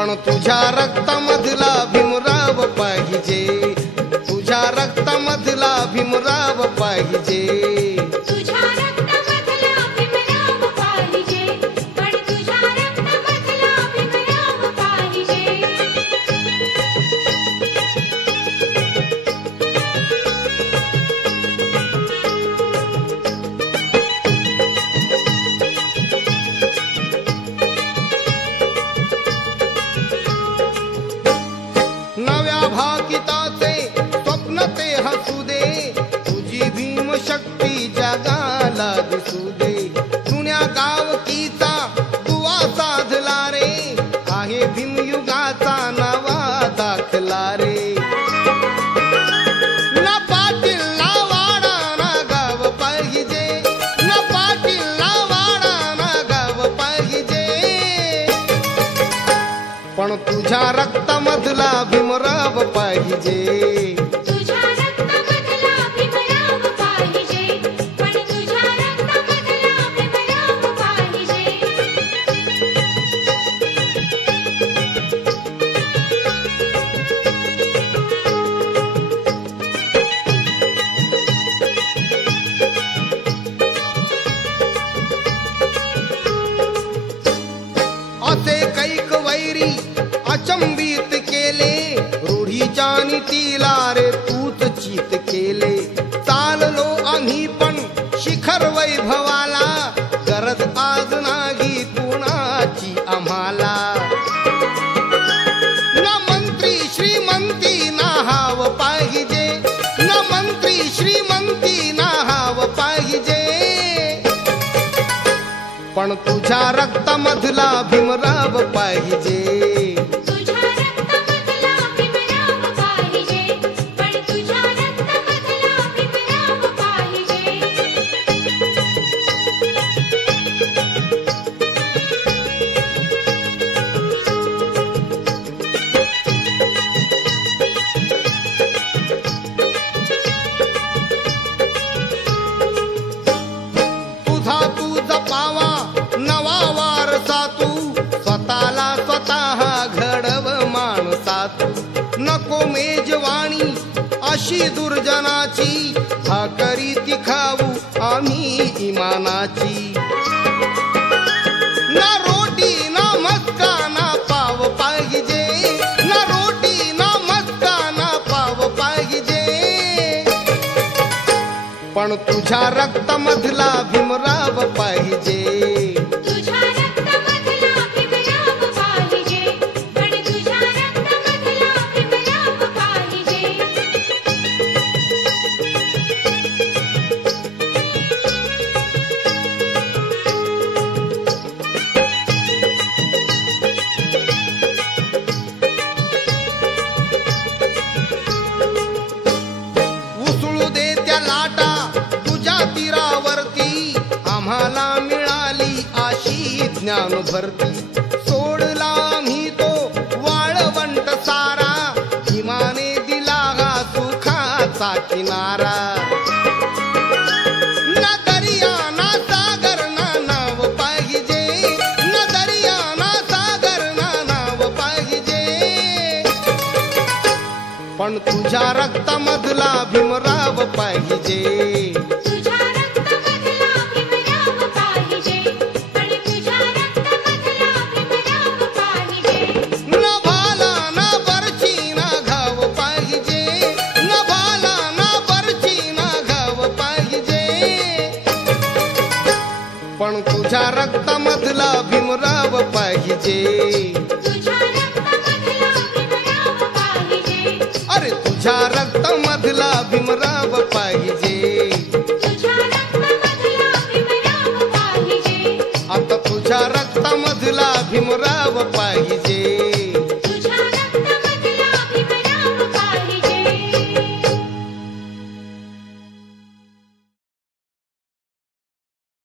पण तुझ्या रक्तामधला भीमराव पाहिजे, तुझ्या रक्तामधला भीमराव पाहिजे, तुझ्या रक्तामधला भीमराव पाहिजे, पण तुझ्या रक्तामधला भीमराव पाहिजे. नव्या भाकिताचे स्वप्न ते हसू दे, तुझी भीम शक्ती जगाला दिसू दे. जुन्या गावकीचा दुवा साधला रे, आहे भीमयुगाचा नवा दाखला रे. ना पाटील ना वाडा ना गाव पाहिजे, ना पाटील ना वाडा ना गाव पाहिजे, पण तुझ्या रक्तामधला भीमराव पाहिजे, तुझ्या रक्तामधला भीमराव पाहिजे, पण तुझ्या रक्तामधला भीमराव पाहिजे. असे कैक वैरी अचंबित केले, रूढीच्या नीतीला रे तूच चित केले. चाललो आम्ही पण शिखर वैभवाला, गरज आज नाही कुणाची आम्हाला. ना मंत्री श्रीमंती ना हाव पाहिजे, ना मंत्री श्रीमंती ना हाव पाहिजे, पण तुझ्या रक्तामधला भीमराव पाहिजे, तुझ्या रक्तामधला भीमराव पाहिजे, पण तुझ्या रक्तामधला भीमराव पाहिजे. तुझा तू जपावा नवा वारसा, तू स्वतःला स्वतः घडव माणसा. तू नको मेजवाणी अशी दुर्जनाची, हा करी ती खाऊ आम्ही इमानाची. ना रोटी ना मस्का ना पाव पाहिजे, ना रोटी ना मस्का ना पाव पाहिजे, पण तुझ्या रक्तामधला भीमराव पाहिजे, तुझ्या रक्तामधला भीमराव पाहिजे, पण तुझ्या रक्तामधला भीमराव पाहिजे. उसळू दे त्या लाटा तुझ्या तीरावरती, आम्हाला मिळाली अशी ज्ञान भरती. सोडला आम्ही तो वाळवंट सारा, भीमाने दिला हा सुखाचा किनारा. ना दर्या ना सागर ना नाव पाहिजे, ना दर्या ना सागर ना नाव पाहिजे, पण तुझ्या रक्तामधला भीमराव पाहिजे, तुझ्या रक्तामधला भीमराव पाहिजे, पण तुझ्या रक्तामधला भीमराव पाहिजे. ना भाला ना बरची ना घाव पाहिजे, ना भाला ना बरची ना घाव पाहिजे, पण तुझ्या रक्तामधला भीमराव पाहिजे, तुझ्या रक्तामधला भीमराव पाहिजे, अरे तुझ्या रक्तामधला भीमराव